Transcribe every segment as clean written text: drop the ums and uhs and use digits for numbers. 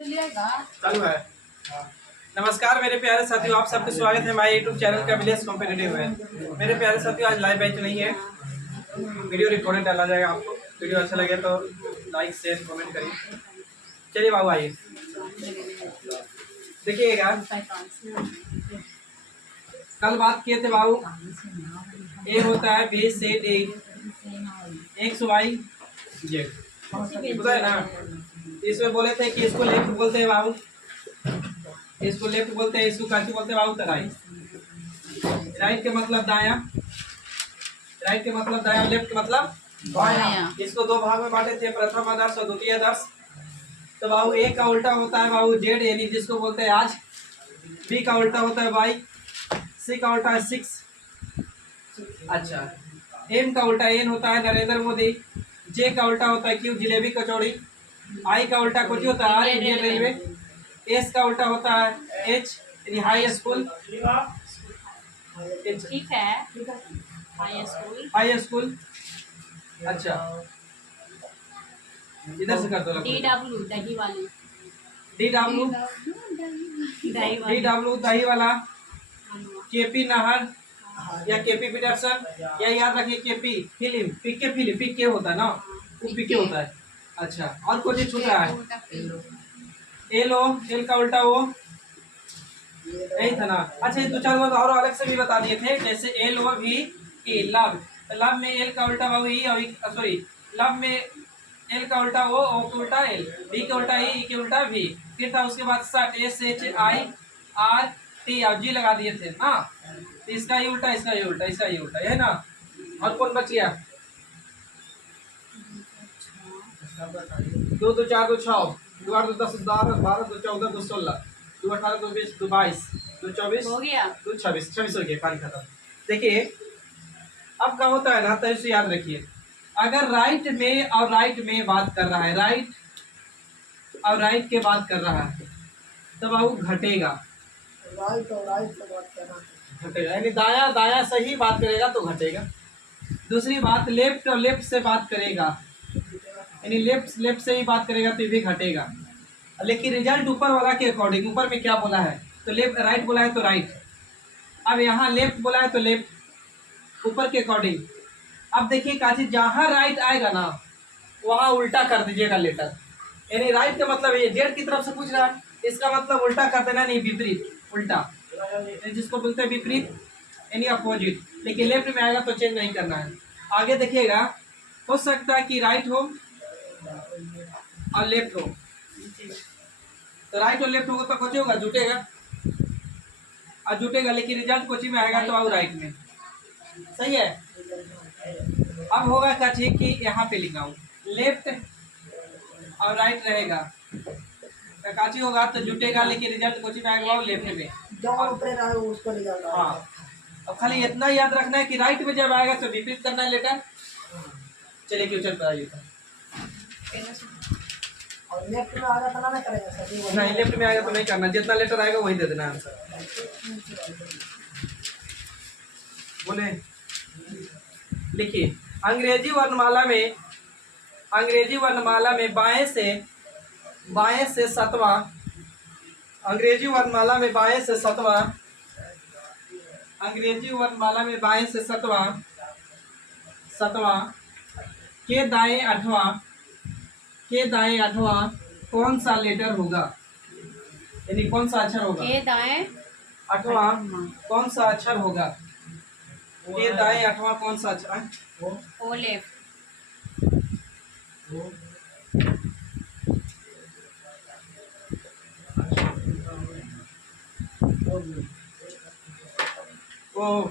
चालू है। नमस्कार मेरे प्यारे साथियों, आप सबका स्वागत है हमारे यूट्यूब चैनल का विलेज कॉम्पिटिटिव में। मेरे प्यारे साथियों, आज लाइव बैच नहीं है, वीडियो रिकॉर्डेड डाला जाएगा। आपको वीडियो अच्छा लगे तो लाइक शेयर कमेंट करिए। चलिए बाबू आइए, देखिएगा कल बात किए थे बाबू, ए होता है बी से डी, एक्स वाई जेड, पता है ना। इसमें बोले थे कि इसको लेफ्ट बोलते हैं बाबू, इसको लेफ्ट बोलते हैं, इसको कैसे बोलते हैं बाबू? तो राइट। राइट के मतलब दाया, राइट के मतलब दाया, लेफ्ट के मतलब बाया। इसको दो भाग में बांटे थे, प्रथम आदर्श और द्वितीय आदर्श। तो बाबू ए का उल्टा होता है बाबू जेड, यानी जिसको बोलते हैं आज। बी का उल्टा होता है वाई, सी का उल्टा है सिक्स। अच्छा, एम का उल्टा एन होता है नरेंद्र मोदी, जे का उल्टा होता है क्यू जिलेबी कचौड़ी, आई का उल्टा कुछ होता है आर इंडियन रेलवे, एस का उल्टा होता है एच यानी हाई स्कूल। ठीक है, हाई स्कूल, हाई स्कूल। अच्छा, इधर से कर दो। डी डब्ल्यू दही वाली, डी डब्ल्यू, दही वाली, डी डब्ल्यू दही वाला, केपी नाहर या केपी पीटरसन, या याद रखिए केपी फिल्म, पीके फिल्म, पीके होता है ना, वो पीके होता है। अच्छा, और कुछ छूट रहा है? एल ओ, एल का उल्टा वो, यही था ना। अच्छा, ये दो चार बार और अलग से भी बता दिए थे, जैसे L O V E, love. Love में एल का उल्टा बाबू ई, और सॉरी, लव में एल का उल्टा ओ का उल्टा एल, वी का उल्टा ई के उल्टा वी। फिर था उसके बाद सट, S H I R T, और जी लगा दिए थे ना। इसका ये उल्टा, इसका ये उल्टा, इसका ये उल्टा, है ना। और कौन बच गया? दो दो चार दो छः, दो आठ दो 10 12 12 दो 14 दो 16 दो 18 दो 20 दो 22 दो 24 हो गया, दो 26 26 हो गया, पानी खत्म। देखिए अब क्या होता है ना, तो इसे याद रखिए। अगर राइट में और राइट में बात कर रहा है, राइट और राइट के बात कर रहा है, तब वो घटेगा। राइट और राइट से बात करना, घटेगा यानी दाया दाया से ही बात करेगा तो घटेगा। दूसरी बात, लेफ्ट और लेफ्ट से बात करेगा, यानी लेफ्ट लेफ्ट से ही बात करेगा तो भी घटेगा। लेकिन रिजल्ट ऊपर वाला के अकॉर्डिंग, ऊपर में क्या बोला है तो लेफ्ट, राइट बोला है तो राइट। अब यहाँ लेफ्ट बोला है तो लेफ्ट, ऊपर के अकॉर्डिंग। अब देखिए काजी, जहाँ राइट आएगा ना वहाँ उल्टा कर दीजिएगा लेटर, यानी राइट का मतलब ये जेड की तरफ से पूछ रहा है, इसका मतलब उल्टा कर देना, नहीं विपरीत, उल्टा, जिसको बोलते हैं विपरीत यानी अपोजिट। लेकिन लेफ्ट में आएगा तो चेंज नहीं करना है। आगे देखिएगा, हो सकता है कि राइट हो और लेफ्ट हो, तो राइट और लेफ्ट होगा तो कुछ होगा, जुटेगा और जुटेगा, लेकिन रिजल्ट कुछ में आएगा तो आओ राइट में, सही है। अब होगा क्या चीज कि यहाँ पे लिखा हूँ लेफ्ट और राइट रहेगा, तो काची होगा तो जुटेगा, लेकिन रिजल्ट कुछ में आएगा लेफ्ट में। जहाँ ऊपर रहा है उसको ले जाता है। हाँ, अब खाली इतना याद रखना है कि राइट में जब आएगा तो विपरीत करना है लेटर। चलिए क्वेश्चन पर आइए। और लेफ्ट में आएगा तो ना करेगा सर, नहीं, लेफ्ट में आएगा तो नहीं करना, जितना लेटर आएगा वही दे देना आंसर। बोले लिखिए, अंग्रेजी वर्णमाला में, अंग्रेजी वर्णमाला में बाएं से सतवां, अंग्रेजी वर्णमाला में बाएं से सतवां, अंग्रेजी वर्णमाला में बाएं से सतवां, सतवां के दाएं आठवां, के दाएं आठवां कौन सा लेटर होगा, यानी कौन सा अक्षर होगा? के दाएं आठवां कौन सा अक्षर होगा? के दाएं आठवां कौन सा अक्षर? ओ लेफ्ट, ओ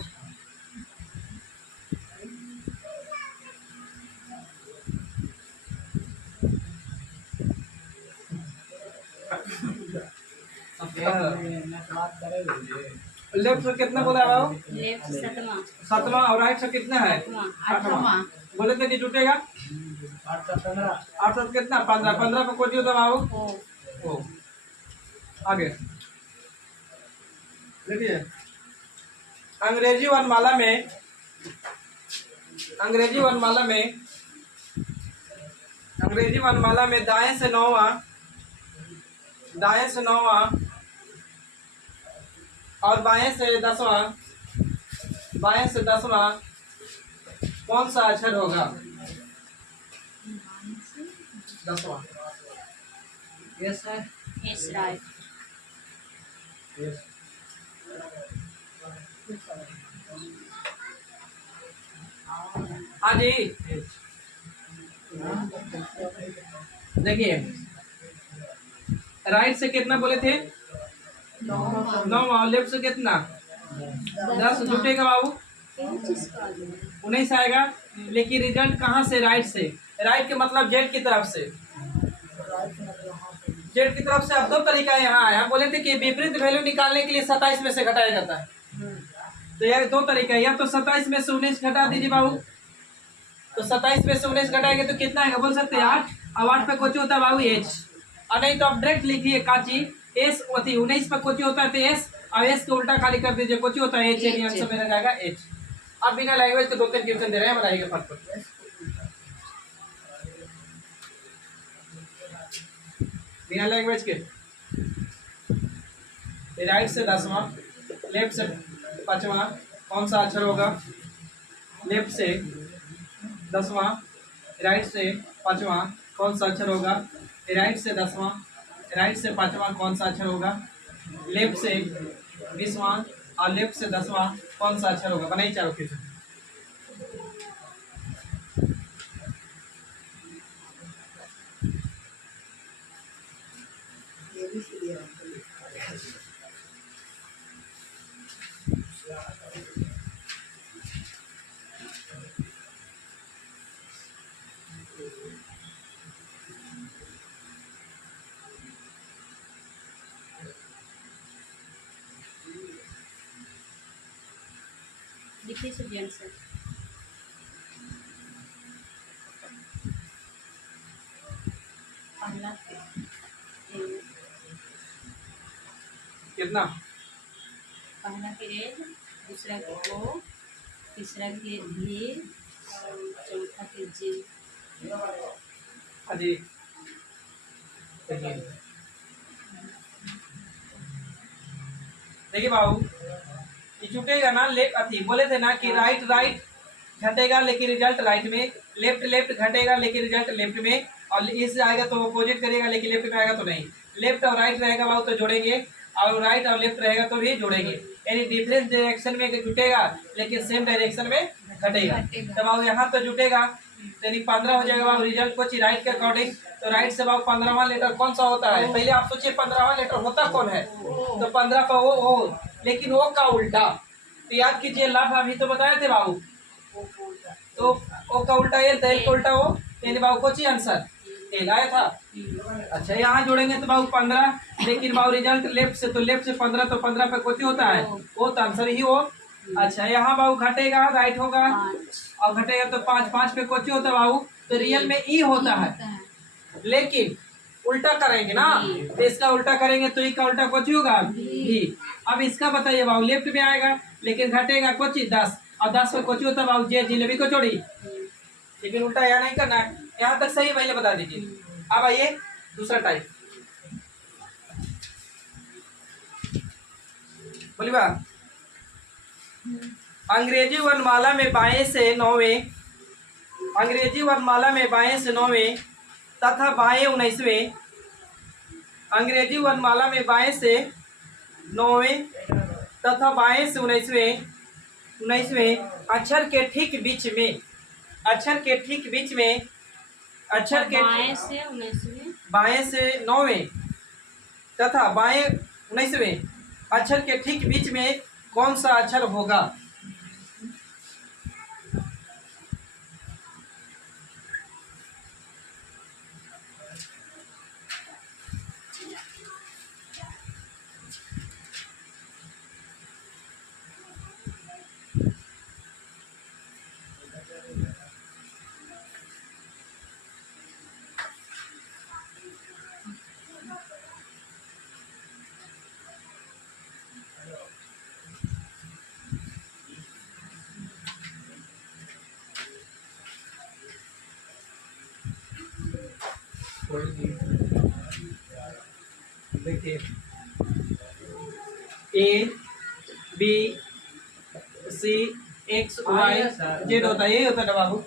लेफ्ट से कितना बोला है बाबू? लेफ्ट सतवां, सातवां, और राइट से कितना है? आठवां, बोले थे कि जुटेगा 8 से कितना? 15, 15 पे कोई होता बाबू ओ। आगे देखिए, अंग्रेजी वर्णमाला में, अंग्रेजी वर्णमाला में, अंग्रेजी वर्णमाला में दाएं से 9वां, दाएं से 9वां और बाएं से 10वां, बाएं से 10वां कौन सा अक्षर होगा? 10वां। Yes sir. Yes right. Yes. हाँ जी, देखिए राइट से कितना बोले थे? 9 और लेफ्ट से कितना? 10 जुटेगा बाबू, 19 आएगा। लेकिन रिजल्ट कहाँ से? राइट से। राइट के मतलब जेड की तरफ से, जेड की तरफ से। अब दो तरीका यहाँ आया, बोले थे कि विपरीत वैल्यू निकालने के लिए 27 में से घटाया जाता है। तो यार दो तरीका है, या तो 27 में से 19 घटा दीजिए बाबू, तो 27 में से 19 घटाएंगे तो कितना आएगा बोल सकते हैं? 8। अब 8 पे कोची होता है बाबू? एच। और नहीं तो आप डायरेक्ट लिखिए काची एस होती, 19 पे कोची होता है तो एस, और एस को उल्टा खाली कर दीजिए, कोची होता है एच, यानी आंसर मेरा जाएगा एच। अब बिना लैंग्वेज के 2-3 क्वेश्चन दे रहे हैं, बताइएगा फटफट। बिना लैंग्वेज के राइट से 10वां, लेफ्ट से 5वां कौन सा अक्षर होगा? लेफ्ट से 10वां, राइट से 5वां कौन सा अक्षर होगा? राइट से 10वां, राइट से 5वां कौन सा अक्षर होगा? लेफ्ट से 20वां और लेफ्ट से 10वां कौन सा अक्षर होगा? बनाइए चारों क्वेश्चन। ये भी सीधी है। लिखिए सभी आंसर। पहला कितना? पहला के एल, दूसरा के ओ, तीसरा के भी और चौथा के जी। हाँ जी, देखिए देखिए बाबू, ये छूटेगा ना, लेफ्ट अथी बोले थे ना कि राइट राइट घटेगा लेकिन रिजल्ट राइट में, लेफ्ट लेफ्ट घटेगा लेकिन रिजल्ट लेफ्ट में, और इस आएगा तो अपोजिट करेगा लेकिन लेफ्ट में आएगा तो नहीं। लेफ्ट और राइट रहेगा बाबू तो जोड़ेंगे, और राइट और लेफ्ट रहेगा तो भी जोड़ेंगे, यानी डिफरेंस डायरेक्शन में जुटेगा लेकिन सेम डायरेक्शन में घटेगा। तो बाबू यहाँ तो जुटेगा, यानी 15 हो जाएगा बाबू रिजल्ट कुछ राइट के अकॉर्डिंग। तो राइट से बाबू 15वां लेटर कौन सा होता है? पहले आप सोचिए 15वां लेटर होता कौन है? तो 15 का ओ, लेकिन ओ का उल्टा। तो याद कीजिए, लाभ अभी तो बताए थे बाबू, तो ओ का उल्टा एल, तो एल का उल्टा ओ, यानी बाबू कोची आंसर एल आया था। अच्छा यहाँ जोड़ेंगे तो बाबू 15, लेकिन बाबू रिजल्ट लेफ्ट से, तो लेफ्ट से 15, तो 15 पे कोची होता है वो, तो आंसर ही वो। अच्छा यहाँ बाबू घटेगा राइट होगा, और घटेगा तो 5, 5 पे कोची होता है बाबू? तो रियल में ई होता है, लेकिन उल्टा करेंगे ना, तो इसका उल्टा करेंगे तो ई का उल्टा कोची होगा? भी। अब इसका बताइए बाबू, लेफ्ट में आएगा लेकिन घटेगा कोची 10, और 10 पे कोची होता है बाबू? जे, जिलेबी को चोड़ी, लेकिन उल्टा यहाँ नहीं करना है। यहाँ तक सही पहले बता दीजिए। अब आइए दूसरा टाइप, बोली बात। अंग्रेजी वर्णमाला में बाएं से 9वें, अंग्रेजी वर्णमाला में बाएं से 9वें तथा बाएं 19वें, अंग्रेजी वर्णमाला में बाएं से 9वें तथा बाएं से 19वें अक्षर के ठीक बीच में, अक्षर के ठीक बीच में, अक्षर के बाएं से 19वें, बाएं से 9वें तथा बाएं 19वें अक्षर के ठीक बीच में कौन सा अक्षर होगा? देखिए A B C X Y Z होता है, यही होता है ना बाबू।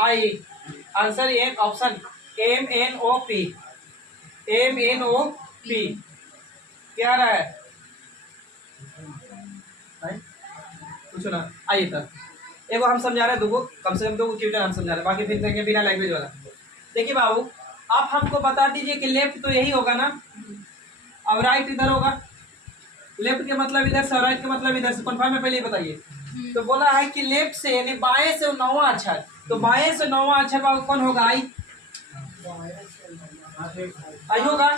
आई answer A option M N O P, M N O P क्या रहा है पूछो ना। आइए तब एगो हम समझा रहे हैं, दो कम से कम दो ट्यूटर हम समझा रहे हैं, बाकी फिर देंगे बिना लैंग्वेज वाला। देखिए बाबू आप हमको बता दीजिए कि लेफ्ट तो यही होगा ना, अब राइट इधर होगा। लेफ्ट के मतलब इधर से, राइट के मतलब इधर से, कन्फर्म है पहले ही बताइए। तो बोला है कि लेफ्ट से यानी बाएं से 9वां अक्षर, तो बाएं से 9वां अक्षर बाबू कौन होगा? आई, आई होगा।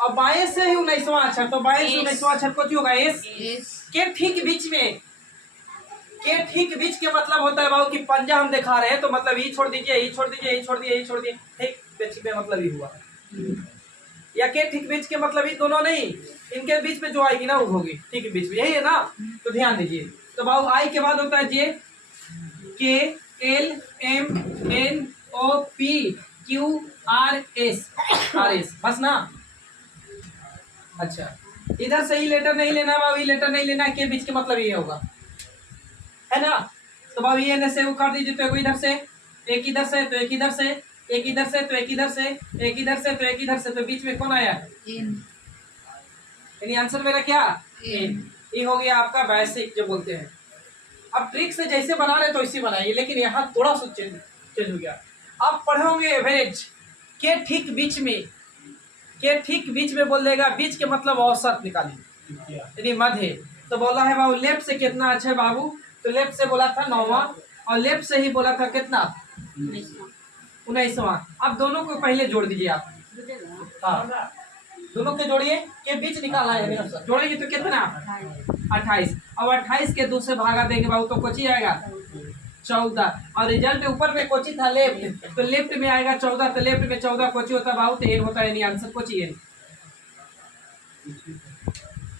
और बाएं से ही 19वां अक्षर, तो बाएं से 19वां अक्षर कौन होगा? एस। के ठीक बीच में, के ठीक बीच के मतलब होता है बाबू कि पंजा हम दिखा रहे हैं तो मतलब ये छोड़ दीजिए, ये छोड़ दीजिए, ये छोड़ दीजिए, ये छोड़ दीजिए, ठीक बीच में मतलब ही हुआ। या के ठीक बीच के मतलब ये दोनों नहीं, इनके बीच में जो आएगी ना वो होगी ठीक बीच में, यही है ना। तो ध्यान दीजिए, तो बाबू आई के बाद होता है J, K L M N O P Q R S, R S बस ना। अच्छा इधर से ही लेटर नहीं लेना बाबू, ये लेटर नहीं लेना, के बीच के मतलब ये होगा, है ना। तो बाबू ये से वो कर दीजिए, तो एक इधर से, एक इधर से, तो एक इधर से, एक इधर से, तो एक इधर से, एक इधर से, तो एक इधर से, तो बीच में कौन आया? यानी आंसर मेरा क्या? एन। ये हो गया आपका बेसिक जो बोलते हैं। अब ट्रिक से जैसे बना रहे तो इसी बनाइए, लेकिन यहाँ थोड़ा सा चेंज हो गया। आप पढ़े होंगे एवरेज, के ठीक बीच में, के ठीक बीच में बोल देगा, बीच के मतलब औसत निकालिए यानी मध्य। तो बोला है बाबू लेफ्ट से कितना अच्छा है बाबू, तो लेफ्ट से बोला था 9वां, और लेफ्ट से ही बोला था कितना? 19वां। अब दोनों को पहले जोड़ दीजिए आप, हाँ दोनों के जोड़िए, के बीच निकालना है, जोड़ेंगे तो कितना? 28। अब 28 के 2 से भागा देंगे बाबू तो कोची आएगा 14, और रिजल्ट ऊपर में कोची था लेफ्ट, तो लेफ्ट में आएगा 14, तो लेफ्ट में 14 कोची होता है बाबू, तो एन होता है, यानी आंसर कोची एन।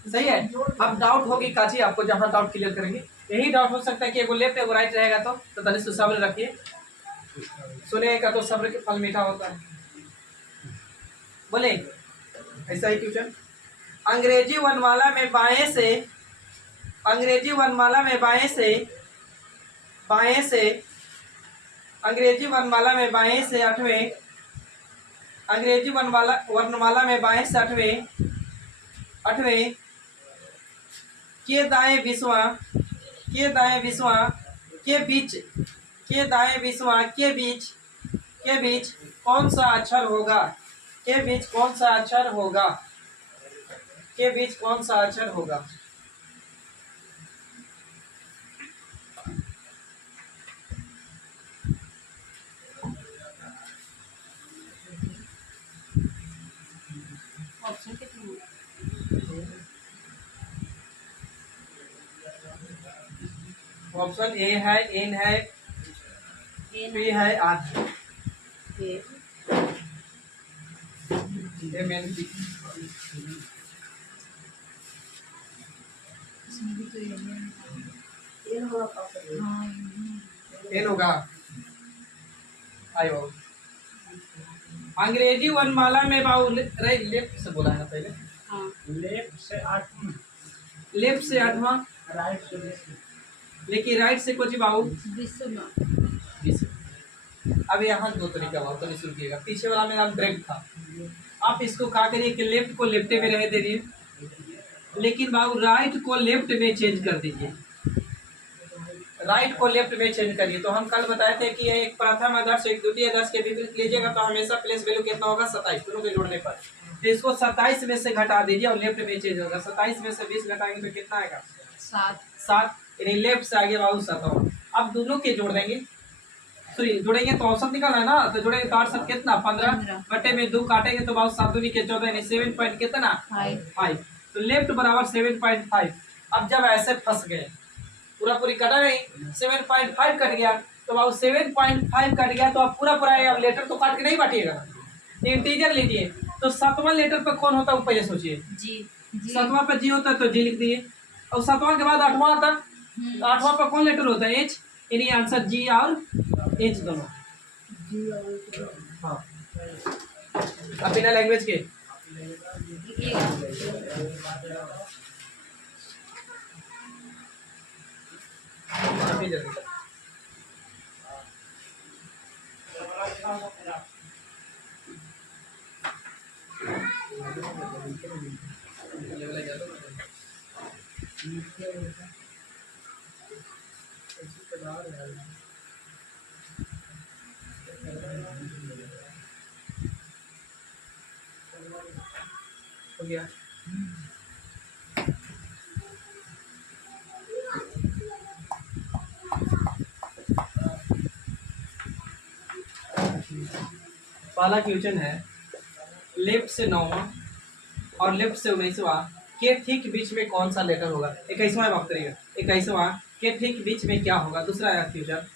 सही है। अब डाउट होगी काची आपको, जहां डाउट क्लियर करेंगे। यही डाउट हो सकता है कि एगो लेफ्ट एगो राइट रहेगा, तो तनिक से सब्र रखिए, सुनेगा तो सब्र के फल मीठा होता है। बोले ऐसा ही क्वेश्चन, अंग्रेजी वर्णमाला में बाएं से, अंग्रेजी वर्णमाला में बाएं से, बाएं से, अंग्रेजी वर्णमाला में बाएं से 8वें, अंग्रेजी वर्णमाला में बाएं से 8वें, 8वें के दाएं 20वां, के दाएं 20वां के बीच, के दाएं 20वां के बीच, के बीच कौन सा अक्षर होगा? के बीच कौन सा अक्षर होगा? के बीच कौन सा अक्षर होगा? ऑप्शन कितने? ऑप्शन ए है, एन है, पी है, आर है। एम एन पी एन होगा कहाँ से? एन होगा। आयो अंग्रेजी वर्णमाला में बाबू लेफ्ट से बोला है ना पहले, लेफ्ट से 8, लेफ्ट से 8वां, राइट से 10। लेकिन राइट से कुछ बाबू 20। अब यहाँ 2 तरीका बाबू, तो शुरू किएगा। पीछे वाला मेरा ब्रेक था, आप इसको क्या करिए कि लेफ्ट को लेफ्ट में रह दीजिए, लेकिन बाबू राइट को लेफ्ट में चेंज कर दीजिए, राइट को लेफ्ट में चेंज करिए। तो हम कल बताए थे कि एक प्रथम आदर्श एक द्वितीय आदर्श के विपरीत लीजिएगा तो हमेशा प्लेस वैल्यू कितना होगा? 27, दोनों के जोड़ने पर। तो इसको 27 में से घटा दीजिए और लेफ्ट में चेंज होगा। 27 में से 20 घटाएंगे तो कितना आएगा? 7, यानी लेफ्ट से आगे बाबू 7। अब दोनों के जोड़ देंगे, सॉरी जोड़ेंगे तो औसत निकलना है ना, तो जोड़ेंगे तो 8 कितना? 15 बटे में 2 काटेंगे तो बाबू 7 दूनी के 14, यानी 7 पॉइंट कितना? 5। तो लेफ्ट बराबर 7.5। अब जब ऐसे फंस गए, पूरा पूरी कटा नहीं, 7.5 कट गया, तो बाबू 7.5 कट गया तो अब पूरा पूरा अब लेटर तो काट के नहीं बांटिएगा, इंटीजर लीजिए। तो 7वां लेटर पर कौन होता है वो पहले सोचिए। जी। 7वां पर जी होता है तो जी लिख दिए, और 7वां के बाद 8वां आता, 8वां पर कौन लेटर होता है? एच, यानी आंसर जी और एच दोनों। हाँ अब बिना लैंग्वेज के लिखिएगा। काफी जल्दी हो गया। पहला क्वेश्चन है, लेफ्ट से 9वां और लेफ्ट से 19वां के ठीक बीच में कौन सा लेटर होगा। 21वां बात करिएगा, 21वां के ठीक बीच में क्या होगा। दूसरा है क्वेश्चन,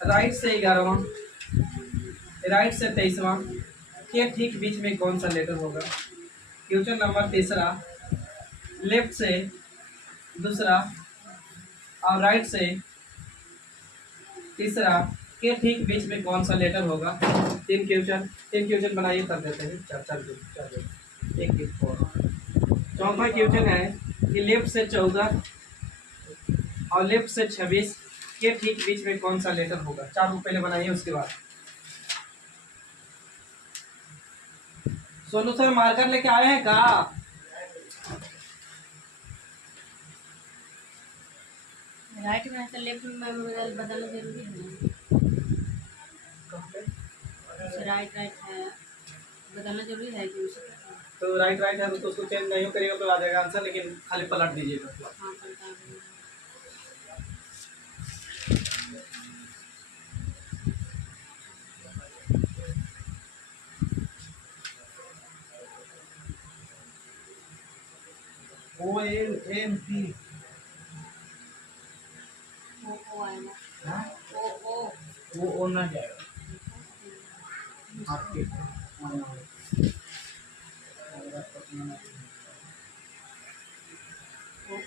राइट से 11वां, राइट से 23वां के ठीक बीच में कौन सा लेटर होगा। क्वेश्चन नंबर तीसरा, लेफ्ट से दूसरा और राइट से तीसरा के ठीक बीच में कौन सा लेटर होगा। तीन क्वेश्चन बनाइए, कर देते हैं चार एक फोर। चौथा क्वेश्चन है कि लेफ्ट से 14 और लेफ्ट से 26 के ठीक बीच में कौन सा लेटर होगा। चार को पहले बनाइए, उसके बाद सोनू सर मार्कर लेके आए हैं का। राइट में है तो लेफ्ट में बदलना जरूरी है। राइट है, बदलना जरूरी है कि उसे। तो राइट है तो उसको चेंज नहीं करिएगा तो आ जाएगा आंसर, लेकिन खाली पलट दीजिएगा। हाँ, पलटा दूंगा। OLMP ओ आएगा। हाँ ओ वो ना जाएगा आपके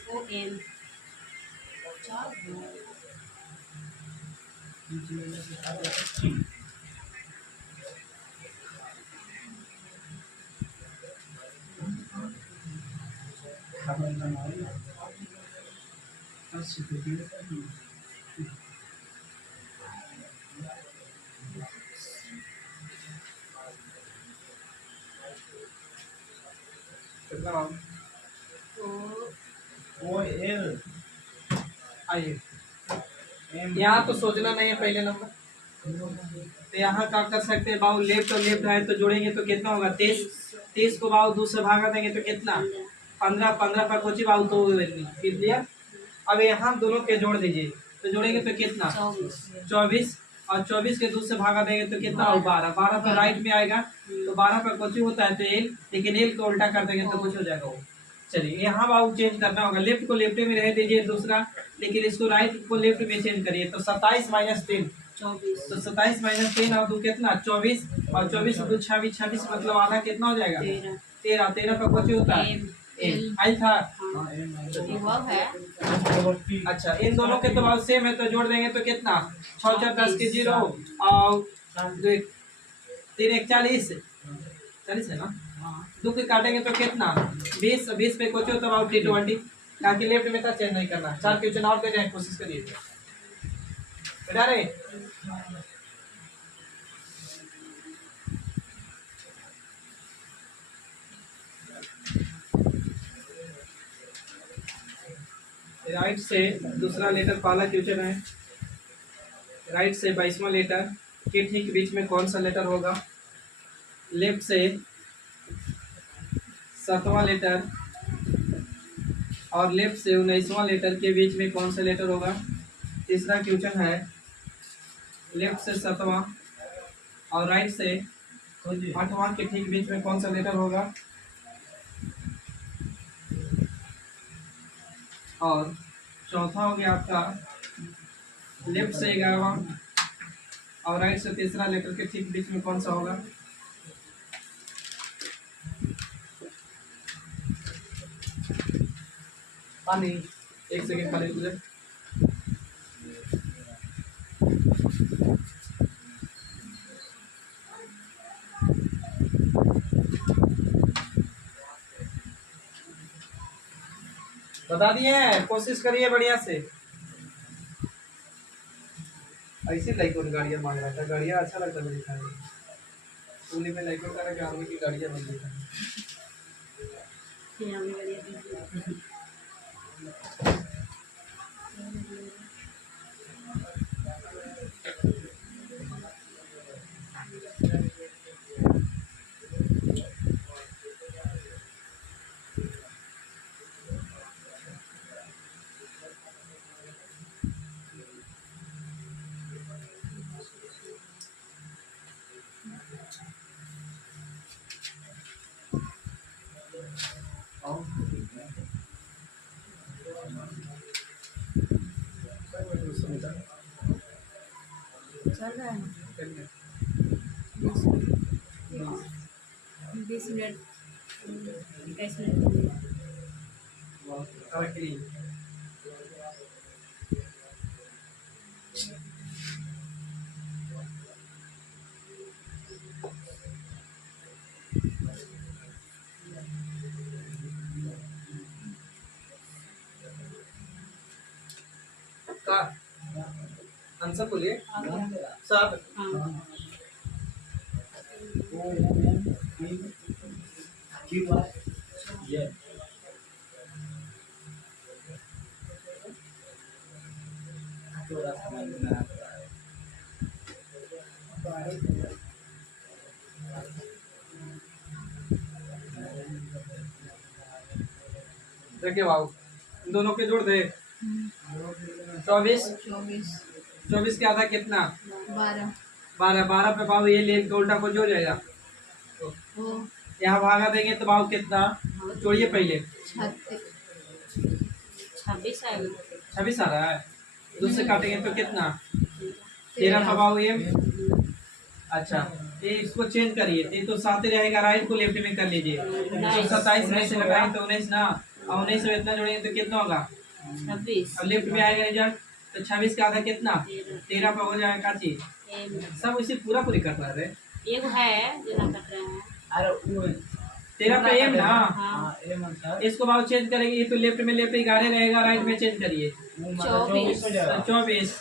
ओ एम चार कितना OL आइए, यहाँ तो सोचना नहीं है पहले नंबर। तो यहाँ क्या कर सकते हैं बाबू, लेफ्ट और लेफ्ट है तो जोड़ेंगे तो कितना होगा 23। 23 को बाबू 2 से भागा देंगे तो कितना 15। 15 पर कोची बाबू तो फिर दिया। अब यहाँ दोनों के जोड़ दीजिए तो जोड़ेंगे तो कितना 24 और 24 के 2 से भागा देंगे तो कितना हो 12। 12 तो राइट में आएगा तो 12 पर कोची होता है तो एल, लेकिन एल को उल्टा कर देंगे तो कुछ हो जाएगा वो। चलिए यहाँ बाबू चेंज करना होगा, लेफ्ट को लेफ्ट में रह दीजिए दूसरा, लेकिन इसको राइट को लेफ्ट में चेंज करिए। तो 27 - 3 24 तो 27 - 3 और 2 कितना 24 और 24 2 26 26 मतलब आधा कितना हो जाएगा 13। 13 पर कुछ होता है एल आई था। है। अच्छा इन दोनों के तो बात सेम है तो जोड़ देंगे तो कितना 6 4 10 के 0 और 3 1 40 है ना। 2 के काटेंगे तो कितना 20। 20 पे कुछ होता है 20 ताकि लेफ्ट में था चेंज नहीं करना। 4 क्वेश्चन और दे कोशिश करिए बेटा रे। राइट से दूसरा लेटर पहला क्वेश्चन है, राइट से 22वां लेटर के ठीक बीच में कौन सा लेटर होगा। लेफ्ट से 7वां लेटर और लेफ्ट से 19वां लेटर के बीच में कौन सा लेटर होगा। तीसरा क्वेश्चन है, लेफ्ट से 7वां और राइट से 8वां के ठीक बीच में कौन सा लेटर होगा। और चौथा हो गया आपका, लेफ्ट से 11वां और राइट से तीसरा लेटर के ठीक बीच में कौन सा होगा। पानी 1 सेकेंड खाली रुक जाए। बता दिए हैं, कोशिश करिए बढ़िया से। ऐसे लाइकोन गाड़ियाँ मांग रहा था, गाड़ियाँ अच्छा लगता है दिखाने में। पुणे में लाइकोन का क्या आर्मी की गाड़ियाँ बन रही हैं। यहाँ भी बढ़िया भी। चल रहा है ना 20 मिनट 21 मिनट। का आंसर बोलिए सब। हाँ O N P Q R Z थोड़ा समझ में आ रहा है। देखिए बाबू, इन दोनों के जोड़ दे। 24 24 24 के आधा कितना? 12 12 12 पे बाबू ये लेन के उल्टा को जोड़ जाएगा। वो यहाँ भागा देंगे तो बाबू कितना? जोड़िए पहले। 26 आएगा। 26 आ रहा है, दूसरे काटेंगे तो कितना? 13 पे बाबू ये। अच्छा, ये इसको चेंज करिए, ये तो साथ ही रहेगा, राइट को लेफ्ट में कर लीजिए। तो 27 में से लगाएं तो 19 ना, और 19 में इतना जोड़ेंगे तो कितना होगा? 26 और लेफ्ट में आएगा रिजल्ट, तो 26 का आधा कितना? 13 पे हो जाएगा। का चीज सब इसे पूरा पूरी कर पा रहे। एक है जो ना कट रहे हैं। अरे वो 13 पे एम ना, हाँ एम था इसको बाबू चेंज करेंगे, ये तो लेफ्ट में लेफ्ट 11 रहेगा, राइट में चेंज करिए। वो मतलब 24 हो जाएगा। 24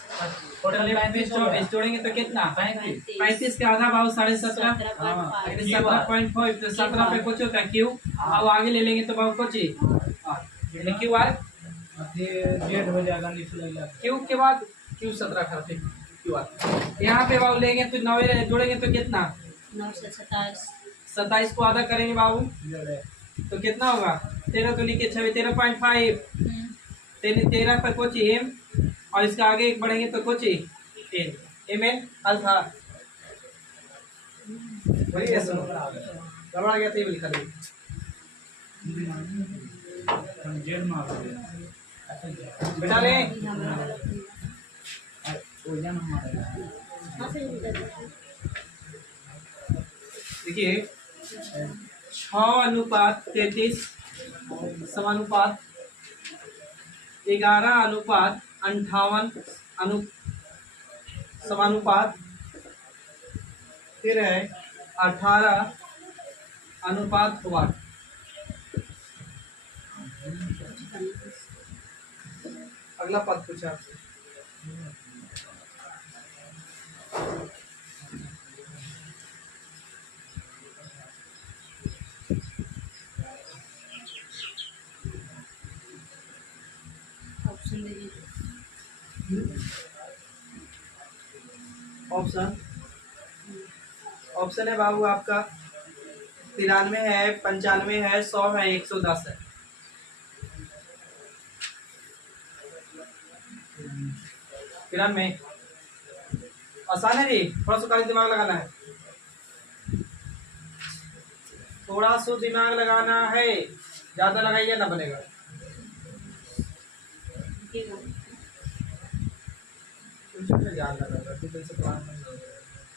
टोटल लेफ्ट में 24 जोड़ेंगे तो कितना? 35 35 का आधा बाबू 17.5, 17.5 17.5, तो 17 पे कुछ होता है क्यू, अब आगे ले लेंगे तो बाबू कुछ यानी क्यू आर, डेढ़ हो जाएगा निकलेगा। क्यू के बाद क्यू 17 करते क्यू आर। यहाँ पे बाबू लेंगे तो 9 जोड़ेंगे तो कितना? 9 से 27 27 को आधा करेंगे बाबू तो कितना होगा? 13 तो लिखिए 13.5, 13 पर कुछ एम, और इसका आगे एक बढ़ेंगे तो कुछ एम एन अल्फा। बढ़िया सुनो, गड़बड़ा गया था ये लिखा दे। जेल मार बेटा रे वजन हमारा देखिए 6:33 समानुपात 11:58 समानुपात, फिर है 18:8। अगला पद पूछा आपसे। ऑप्शन दीजिए। ऑप्शन ऑप्शन है बाबू आपका 93 है, 95 है, 100 है, 110 है। 93 आसान है जी, थोड़ा सा खाली दिमाग लगाना है, थोड़ा सा दिमाग लगाना है, ज्यादा लगाइए ना बनेगा। ट्यूशन में ध्यान लगाना, ट्यूशन से पढ़ाना नहीं होगा।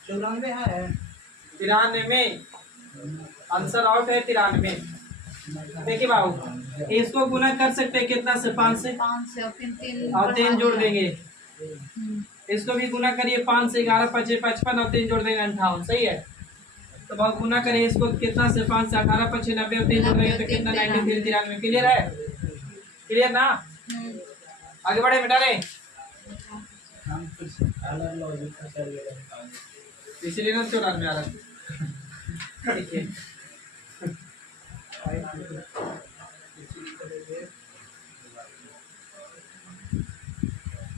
94 है 93 आंसर आउट है 93। देखिए बाबू, इसको गुना कर सकते हैं कितना से? 5 से, 5 से और 3 और 3 जोड़ देंगे। इसको भी गुना करिए 5 से, 11 5 55 और 3 जोड़ देंगे 58। सही है, तो बहुत गुना करें इसको, कितना से 5 से 18 5 90 और 3 जोड़ेंगे तो कितना 93 93। क्लियर है? क्लियर ना? आगे बढ़े बेटा रे। हम कुछ अलग लॉजिक का चलिए इसीलिए ना 94 में आ रहा ठीक है।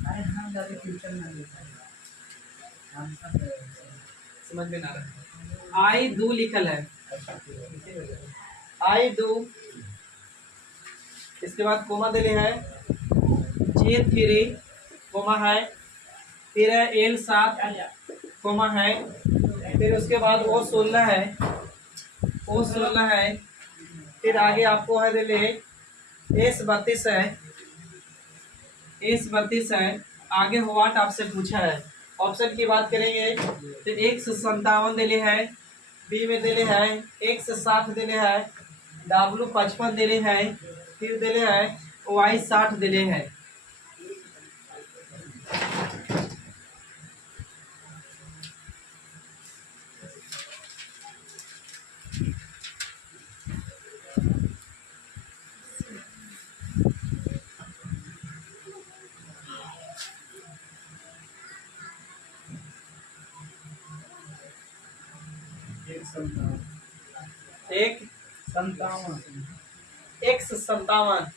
अरे हाँ जाके फ्यूचर में लिखा है आंसर समझ में ना रहा। आई दो लिखल है, आई दो, इसके बाद कोमा दिले है, जे 3 कोमा है, फिर है L 7 कोमा है, फिर उसके बाद O 16 है, O 16 है, फिर आगे आपको है दिले S 32 है, S 32 है। आगे व्हाट आपसे पूछा है, ऑप्शन की बात करेंगे तो 157 दिले है, बी में दिले है 160 दिले है, W 55 दिले है, फिर दिले है Y 60 दिले है। एक 157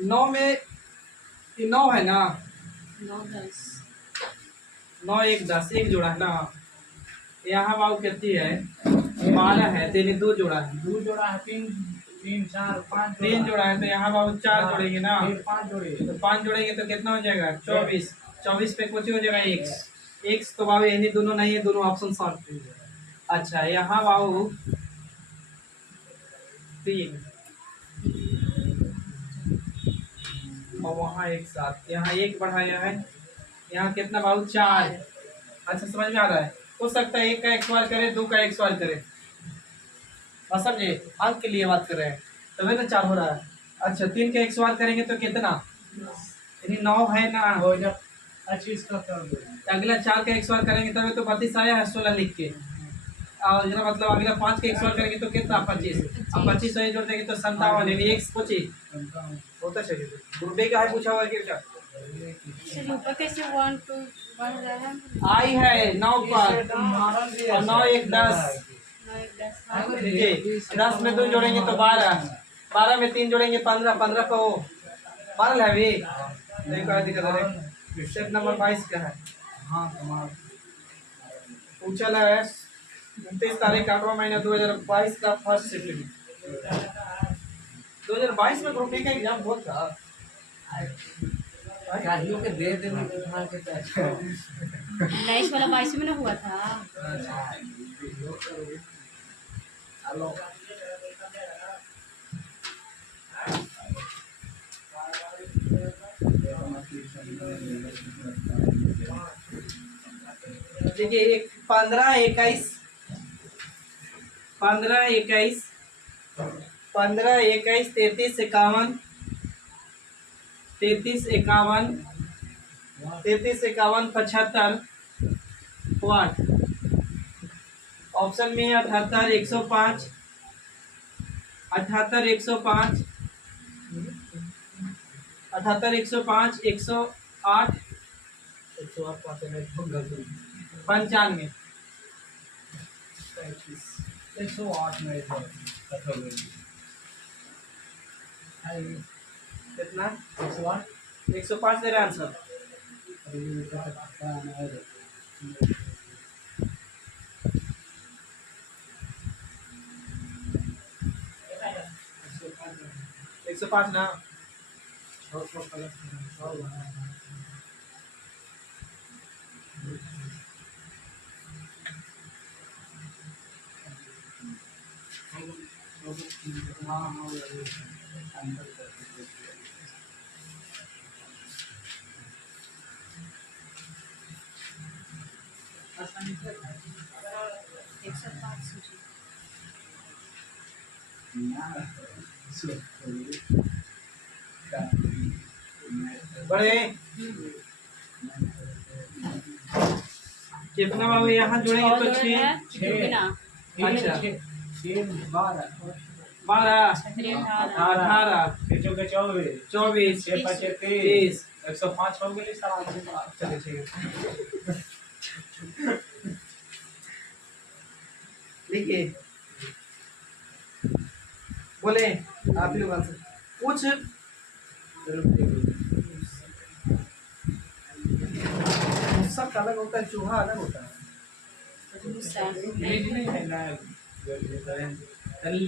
9 में 9 है ना, 9 10 9 1 10, एक जोड़ा है ना। यहाँ बाबू कितनी है, 12 है, तेरे 2 जोड़ा है, 2 जोड़ा है, 3 3 4 5 3 जोड़ा है, तो यहाँ बाबू 4 जोड़ेंगे ना, फिर 5 जोड़े तो 5 जोड़ेंगे तो कितना हो जाएगा 24, 24 पे कुछ हो जाएगा x तो बाबू यही दोनों नहीं है, दोनों ऑप्शन शॉर्ट। अच्छा यहाँ बाबू 3 और वहाँ एक साथ, यहाँ 1 बढ़ाया है, यहाँ कितना बाबू 4। अच्छा समझ में आ रहा है? हो सकता है 1 का x बार करे, 2 का x बार करे, बस समझे, अंक के लिए बात कर रहे हैं, तभी ना 4 हो रहा है। अच्छा 3 का x बार करेंगे तो कितना, यानी 9 है ना, हो जब 25 का कर दो अगला 4 का x बार करेंगे तभी तो 32 आया है 16 लिख के, और जरा मतलब अगला 5 का x बार करेंगे तो कितना 25, अब 25 सही जोड़ देंगे तो 57, यानी x 25 होता चाहिए। ग्रुप ए का है पूछा हुआ है क्या? चलिए ऊपर कैसे 1 2 बन रहा है? आई है 9 पर और 9 1 10, 9 1 10 हाँ। देखिए 10 में 2 जोड़ेंगे तो 12, 12 में 3 जोड़ेंगे 15, 15 को 12 है भी, देखो दिक्कत है। स्टेप नंबर 22 का है, हाँ कमाल पूछा है 29 तारीख 8वां महीना 2022 का फर्स्ट शिफ्ट। 2022 में ग्रुप ए का एग्जाम बहुत था, गाड़ियों के दे देने के उठा के पैसा 19 वाला 22 में ना हुआ था। हेलो देखिए 15 21 15 21 15 21 33 51 33 51 33 51 75 वाट। ऑप्शन में है 78 105 78 105 78 105 108 95। 108 में कितना 108 105 दे रहा आंसर। एक सौ पाँच ना, 108 105 सूची। बड़े कितना बाबू यहाँ जोड़ेंगे तो छः कितना? अच्छा 12 18 24 30 105 हो गए सारा। चलिए ठीक है लिखिए बोले आप ही लोग आंसर कुछ मुसक अलग होता है चूहा अलग होता है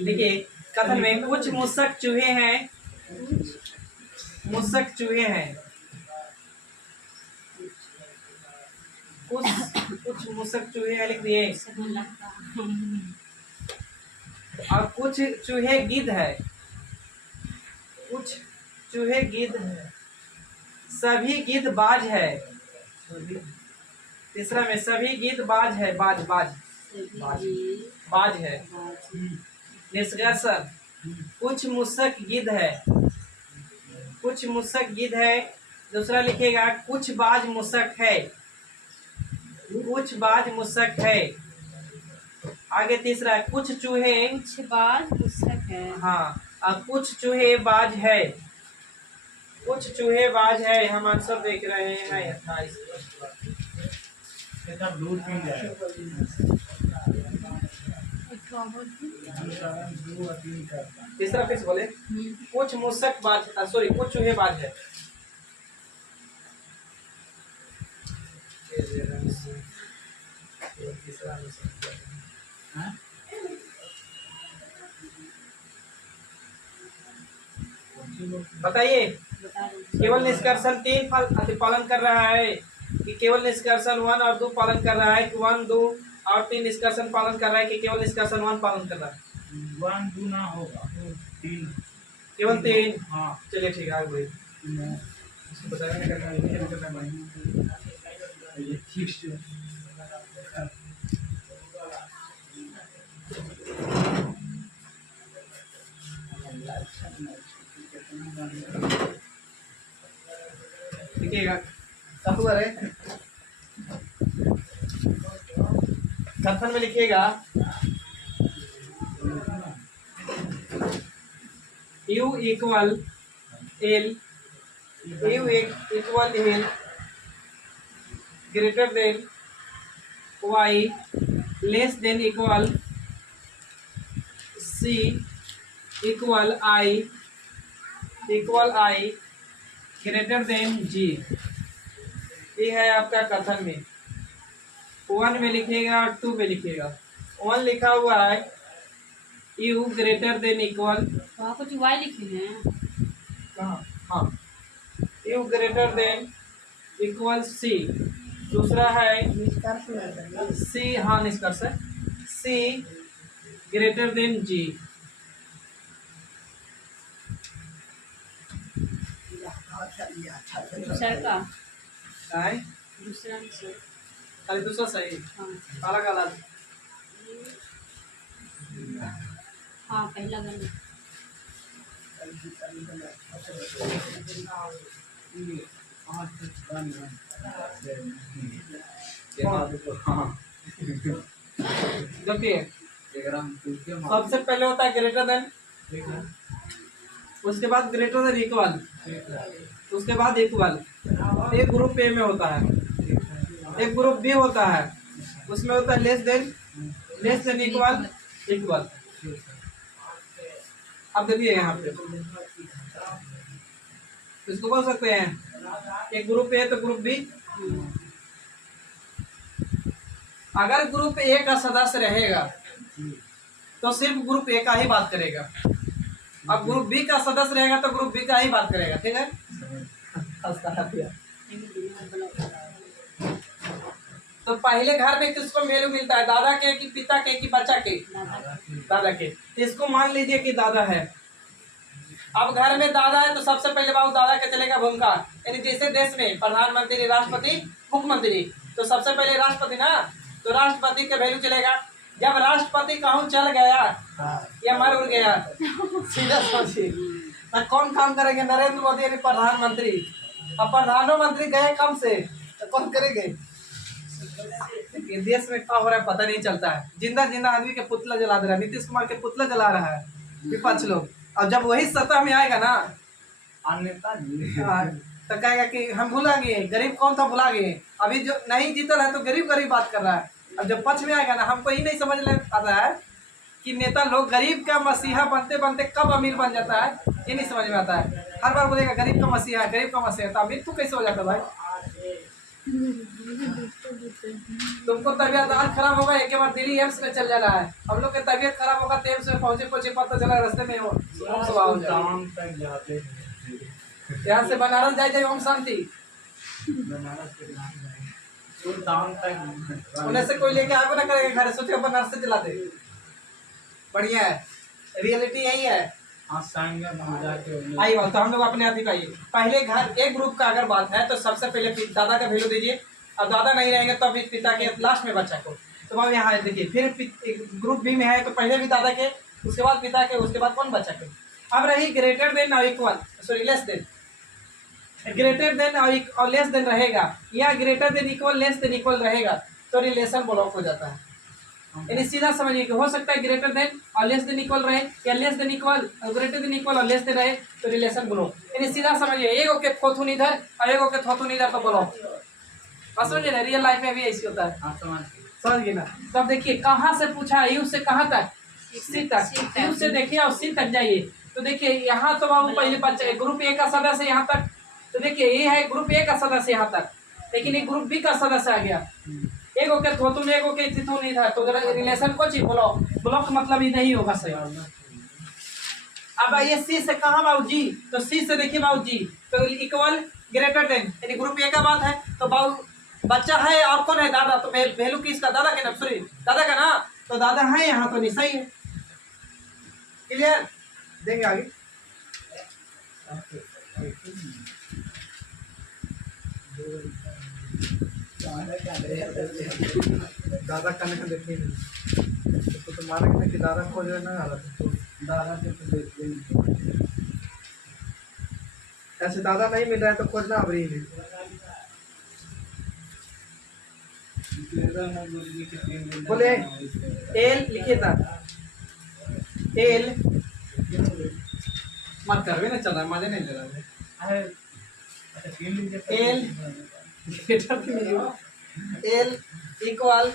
देखिए कथन में कुछ मुसक चूहे हैं मुसक चूहे हैं कुछ मुसक चूहे हैं लिख दिए और कुछ चूहे गिद्ध है कुछ चूहे गिद्ध है सभी गिद्ध बाज है तीसरा में सभी गिद्ध बाज है बाज है निष्कर्षण कुछ मुसक गिद्ध है कुछ मुसक गिद्ध है दूसरा लिखेगा कुछ बाज मुसक है कुछ बाज मुसक है आगे तीसरा कुछ चूहे कुछ बाज मुसक है। हाँ और कुछ चूहे बाज है कुछ चूहे बाज है हम आंसर देख रहे हैं 28 दूर पी जाए तीसरा फिर से बोले कुछ मुसक बाज सॉरी कुछ चूहे बाज है बताइए केवल निष्कर्षण 3 पालन कर रहा है कि केवल निष्कर्षण 1 और 2 पालन कर रहा है कि 1 2 और 3 निष्कर्षण पालन कर रहा है कि केवल निष्कर्षण 1 पालन कर रहा है 1 2 ना होगा 3 केवल 3 हाँ चलिए ठीक है आगे बढ़िए बताइए करना है ये ठीक से लिखिएगा कब है कथन में लिखिएगा U equal L U equal L greater than Y less than equal C equal I greater than G ये है आपका कथन में 1 में लिखिएगा और 2 में लिखिएगा 1 लिखा हुआ है U ग्रेटर देन इक्वल वहाँ कुछ वाई लिखे हैं। कहाँ हाँ U greater than equal C दूसरा है C हाँ निष्कर्ष है C ग्रेटर देन G दूसरा का है दूसरा आंसर। खाली दूसरा सही हाँ अलग अलग हाँ पहला गण देखिए सबसे पहले होता है ग्रेटर देन उसके बाद ग्रेटर देन इक्वल उसके बाद इक्वल एक ग्रुप ए में होता है एक ग्रुप बी होता है उसमें होता है लेस देन इक्वल इक्वल अब देखिए यहाँ पे इसको बोल सकते हैं एक ग्रुप ए तो ग्रुप बी अगर ग्रुप ए का सदस्य रहेगा तो सिर्फ ग्रुप ए का ही बात करेगा अब ग्रुप बी का सदस्य रहेगा तो ग्रुप बी का ही बात करेगा ठीक है तो पहले घर में किसको मेलू मिलता है दादा के कि पिता के कि बच्चा के दादा के इसको मान लीजिए कि दादा है अब घर में दादा है तो सबसे पहले बाबू दादा का चलेगा भूमिका यानी जैसे देश में प्रधानमंत्री राष्ट्रपति मुख्यमंत्री तो सबसे पहले राष्ट्रपति ना तो राष्ट्रपति का वैल्यू चलेगा। जब राष्ट्रपति कहूँ चल गया हाँ या मर उड़ गया, सीधा समझिए, तो कौन काम करेंगे? नरेंद्र मोदी यानी प्रधानमंत्री। अब प्रधानमंत्री गए कम से तो कौन करेंगे? ये देश में क्या हो रहा है पता नहीं चलता है। जिंदा जिंदा आदमी के पुतला जला दे रहा है, नीतीश कुमार के पुतला जला रहा है विपक्ष लोग। और जब वही सत्ता में आएगा ना अन्यता जी तो कहेगा कि हम भुला गए, गरीब कौन था भुला गए। अभी जो नहीं जीतल है तो गरीब गरीब बात कर रहा है। अब जब पक्ष में आएगा ना, हमको ही नहीं समझ में आता है कि नेता लोग गरीब का मसीहा बनते बनते कब अमीर बन जाता है, ये नहीं समझ में आता है। हर बार बोलेगा गरीब का मसीहा है, गरीब का मसीहा, तो अमीर तू कैसे हो जाता है भाई? तुमको तबीयत आज खराब होगा, एक बार दिल्ली एम्स में चल जाना है। हम लोग की तबीयत खराब होगा तो एम्स में पहुंचे पहुंचे पता चला रास्ते में हो सुबह हो जाए। काम तक जाते हैं। यहाँ से बनारस जाए ओम शांति, बनारस के नाम जाएंगे। सुल्तान तक उन्हें से कोई लेके आगे ना करेगा घर, सोचे बनारस से चला दे। बढ़िया है, रियलिटी यही है। हाँ संग हम जाके आई बात तो हम लोग अपने आप ही पाइए। पहले घर एक ग्रुप का अगर बात है तो सबसे पहले दादा का वैल्यू दीजिए। अब दादा नहीं रहेंगे तो अभी पिता के लास्ट में बच्चा को। तो अब यहाँ देखिए फिर ग्रुप बी में है तो पहले भी दादा के, उसके बाद पिता के, उसके बाद कौन बच्चा के। अब रही ग्रेटर देन और equal, sorry less than. Greater than और लेस देन रहेगा या greater than equal less than equal रहेगा तो रिलेशन ब्लॉक हो जाता है। यानी सीधा समझिए कि हो सकता है ग्रेटर देन और लेस देन इक्वल रहे या लेस देन इक्वल और ग्रेटर देन इक्वल और लेस देन रहे तो रिलेशन ब्लॉक। यानी सीधा समझिए, एगो के थोथुन इधर और एगो के थोथुन इधर तो ब्लॉक। बस समझिए ना, रियल लाइफ में भी ऐसी होता है। हाँ समझ गए ना? तब देखिए कहाँ से पूछा, यू से कहाँ तक, सी तक। यू से देखिए और सी तक जाइए तो देखिए यहाँ तो बाबू पहले बच्चे ग्रुप ए का सदस्य यहाँ तक, तो देखिए ये है ग्रुप ए का सदस्य यहाँ तक, लेकिन ये ग्रुप बी का सदस्य आ गया। एगो के थोतुन एगो के थिथुन इधर तो रिलेशन को चाहिए ब्लॉक। ब्लॉक मतलब ही नहीं होगा सही। अब ये सी से कहाँ बाबू जी, तो सी से देखिए बाबू जी तो इक्वल ग्रेटर देन, यानी ग्रुप ए का बात है तो बाबू बच्चा है और कौन है दादा, तो वैल्यू किसका, दादा के ना, सॉरी दादा का ना, तो दादा है यहाँ तो नहीं सही है। क्लियर? देंगे आगे। दादा का नहीं देखिए तो तुम्हारा कि दादा खोज ना आ रहा तो दादा के तो देखते हैं। ऐसे दादा नहीं मिल रहा है तो खोजना अब रही है। बोले एल लिखिए था, एल मत करवे ना, चल रहा मजे नहीं ले रहा है। L L equal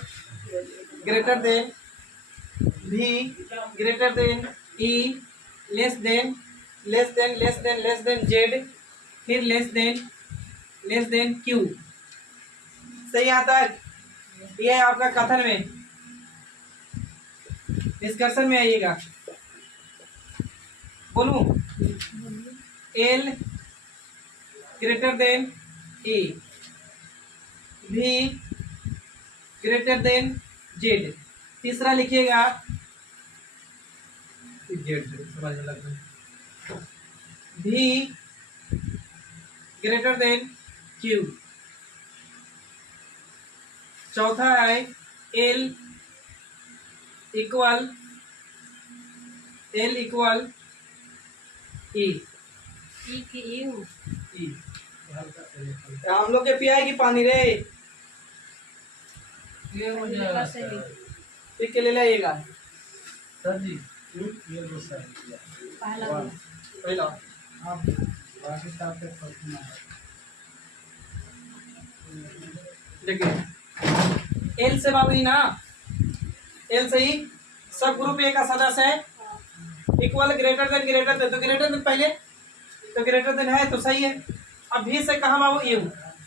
greater than भी greater than E less than less than less than less than Z फिर लेस देन क्यू। सही यहाँ तक? ये है आपका कथन में, डिस्कशन में आइएगा। बोलूं एल ग्रेटर देन ए भी ग्रेटर देन जेड। तीसरा लिखिएगा जेड समझ लग भी ग्रेटर देन क्यू। चौथा है एल इक्वल ई। हम लोग के पियाएगी पानी रे, ये मुझे पी के ले लाइएगा। सर जी ये दूसरा है। पहला आप बाकी साथ के सोचना है। देखिए एल से बाबू ना, एल से ही सब ग्रुप ए का सदस्य है, इक्वल ग्रेटर देन तो ग्रेटर देन पहले तो ग्रेटर देन है तो सही है। अब भी से कहाँ बाबू यू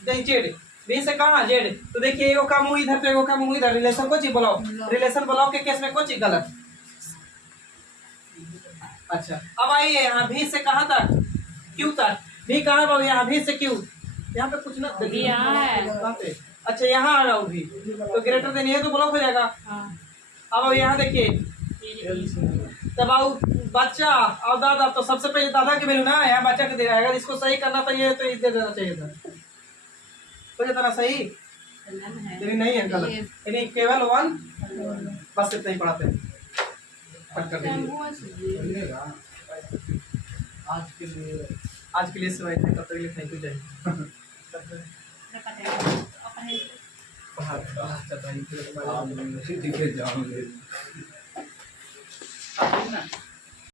जेड, भी से कहाँ जेड, तो देखिए एगो का मुंह इधर तो एगो का मुंह इधर, रिलेशन को चीज ब्लॉक, रिलेशन ब्लॉक के केस में को चीज गलत। अच्छा अब आइए यहाँ भी से कहाँ तक, क्यू तक। भी कहाँ बाबू, यहाँ भी से क्यू, यहाँ पे कुछ ना भी यहाँ है। कहाँ पे? अच्छा यहाँ आ रहा हूँ भी तो ग्रेटर देन ये तो ब्लॉक हो जाएगा। अब यहाँ देखिए तब आओ बच्चा और दादा, तो सबसे पहले दादा की वैल्यू ना यहाँ बच्चा के दे रहा है। अगर इसको सही करना तो ये तो दे देना चाहिए था, हो जाता ना सही। इतना में है तेरी नहीं है कलर, ये यानी केवल 1 बोलो। बस इतना ही पढ़ाते हैं। कट कर दीजिए। हुआ चाहिए मिलेगा आज के लिए। आज के लिए सिवाय थे, तब तक के लिए थैंक यू, जय हिंद। अपने दिखे जाओगे आप ना